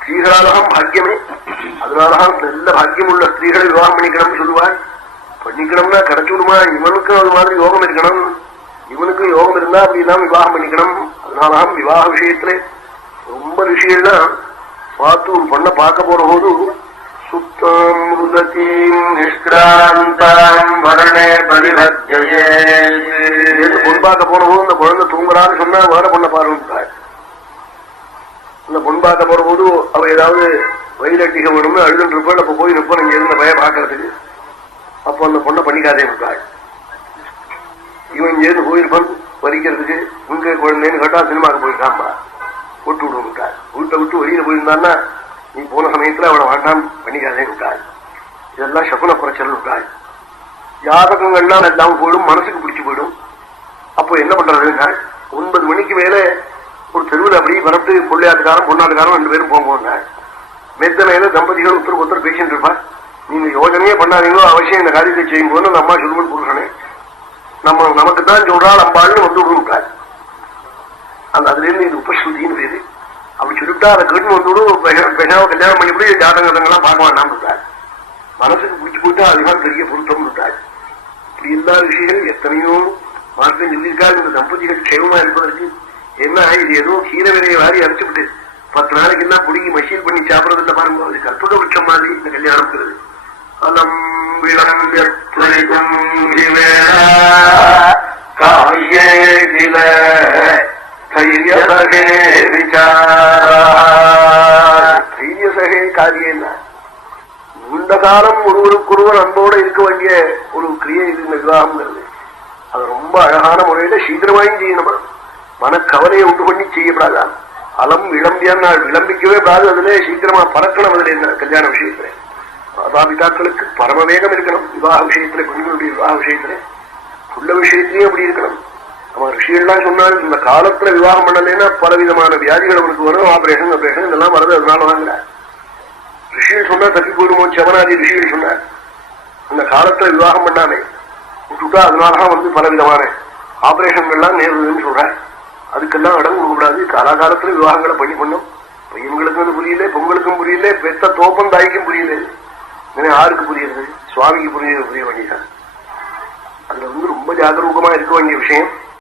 ஸ்திரீகளாலதான் பாக்கியமே. அதனாலதான் நல்ல பாக்கியம் உள்ள ஸ்திரீகளை விவாகம் பண்ணிக்கணும்னு சொல்லுவாள். பண்ணிக்கணும்னா கிடைச்சு விடுமா? இவனுக்கும் அது மாதிரி யோகம் இருக்கணும். இவனுக்கும் யோகம் இருந்தா அப்படிதான் விவாகம் பண்ணிக்கணும். அதனாலதான் விவாக விஷயத்துல ரொம்ப விஷயம்லாம் பார்த்து ஒரு பொண்ண பார்க்க போற போது சுத்தம் நிஷ்கிராந்தாம் வரணே பரிவர்ஜயே பொன் பார்க்க போற போது இந்த குழந்தை தூங்குறான்னு சொன்னா வேற பொண்ணை பாருங்க. இந்த பொன் பார்க்க போற போது அவ ஏதாவது வயிறட்டிக வேணும்னு அழுதுன்னு இருப்பாள். அப்ப போய் இருப்பான் இங்க இருந்த பய பாக்குறதுக்கு. அப்போ அந்த பொண்ணை பண்ணிக்காதே விட்டாள். இவன் ஏது போயிருப்பான் வரிக்கிறதுக்கு. உங்க குழந்தைன்னு கேட்டா சினிமாவுக்கு போயிருக்காம்பா விட்டு விடுவோம் விட்டாள். வீட்டை விட்டு வெளியில போயிருந்தான்னா நீ போன சமயத்துல அவனை வேண்டாம் பண்ணிக்காதே விட்டாள். இதெல்லாம் சகுன குறைச்சல் விட்டாள். ஜாதகங்கள்லாம் எல்லாம் போயிடும், மனசுக்கு பிடிச்சு போயிடும். அப்போ என்ன பண்றதுன்னா 9 மணிக்கு மேல ஒரு தெருவில் அப்படியே வரத்து கொள்ளையாட்டுக்காரன் பொன்னாட்டுக்காரன் 2 பேரும் போனாள். மெத்த மேல தம்பதிகள் ஒருத்தருக்கு ஒருத்தர் பேசிட்டு இருப்பா. நீங்க யோஜனையே பண்ணாதீங்களோ அவசியம் இந்த காரியத்தை செய்யும் போது அந்த அம்மா சொல்லுவன் புருஷனே நமக்குத்தான் சொல்றாள் அம்பாள்னு வந்து விட்டாள். அந்த அதுல இருந்து இது உபஸ்ருதின்னு பேரு. அப்படி சொல்லிவிட்டா அதை கேட்டு வந்துவிடும். பெண்ணாவை கல்யாணம் பண்ணிவிட்டு ஜாதகங்கள்லாம் பார்க்க வேண்டாம் விட்டாள். மனசுக்கு பிடிச்சு போட்டா அதுதான் பெரிய பொருத்தம் விட்டாள். இப்படி இல்லாத விஷயங்கள் எத்தனையோ மார்க்கம் சொல்லியிருக்காள். இந்த தம்பதிகள் க்ஷேமமா இருப்பதற்கு என்ன இது ஏதோ கீரை விரையை வாரி அரைச்சுவிட்டு 10 நாளைக்கு எல்லாம் பிடிங்கி மசீல் பண்ணி சாப்பிடறது இல்லை பாருங்க. அது கற்பக விருட்சம் மாதிரி இந்த கல்யாணம். அலம் விளம்பியம் தைரியசகே காரியம். நீண்ட காலம் ஒருவருக்கொருவர் அன்போடு இருக்க வேண்டிய ஒரு கிரியை இது விவாகம்ங்கிறது. அது ரொம்ப அழகான முறையில சீக்கிரமாயும் செய்யணும். மனக்கவலையை உண்டு பண்ணி செய்யப்படாதான். அலம் விளம்பியான் நாள் விளம்பிக்கவே கூடாது. அதுல சீக்கிரமா பறக்கணும். அதுல என்ன கல்யாண விஷயத்துல மாதாபிதாக்களுக்கு பரமவேகம் இருக்கணும். விவாக விஷயத்துல பெண்களுடைய விவாக விஷயத்துல உள்ள விஷயத்திலேயே அப்படி இருக்கணும். நம்ம ரிஷிகள்லாம் சொன்னால் இந்த காலத்துல விவாகம் பண்ணலைன்னா பலவிதமான வியாதிகள் அவனுக்கு வரும். ஆபரேஷன் இதெல்லாம் வருது. அதனால வாங்கல ரிஷிகள் சொன்னா தப்பி போடுமோ. சவனாதி ரிஷிகள் சொன்னார் இந்த காலத்துல விவாகம் பண்ணாமே விட்டுட்டா அதனாலதான் வந்து பலவிதமான ஆபரேஷன்கள்லாம் நேருதுன்னு சொல்றார். அதுக்கெல்லாம் இடம் கொடுக்கக்கூடாது. காலாகாலத்துல விவாகங்களை பண்ணி பண்ணும். பையன்களுக்கும் அது புரியல, பொங்கலுக்கும் புரியல, பெத்த தோப்பம் தாய்க்கும் புரியல. யாருக்கு புரியுது? சுவாமிக்கு புரிய வேண்டியதான். அதுல வந்து ரொம்ப ஜாகரூகமா இருக்க வேண்டிய விஷயம்.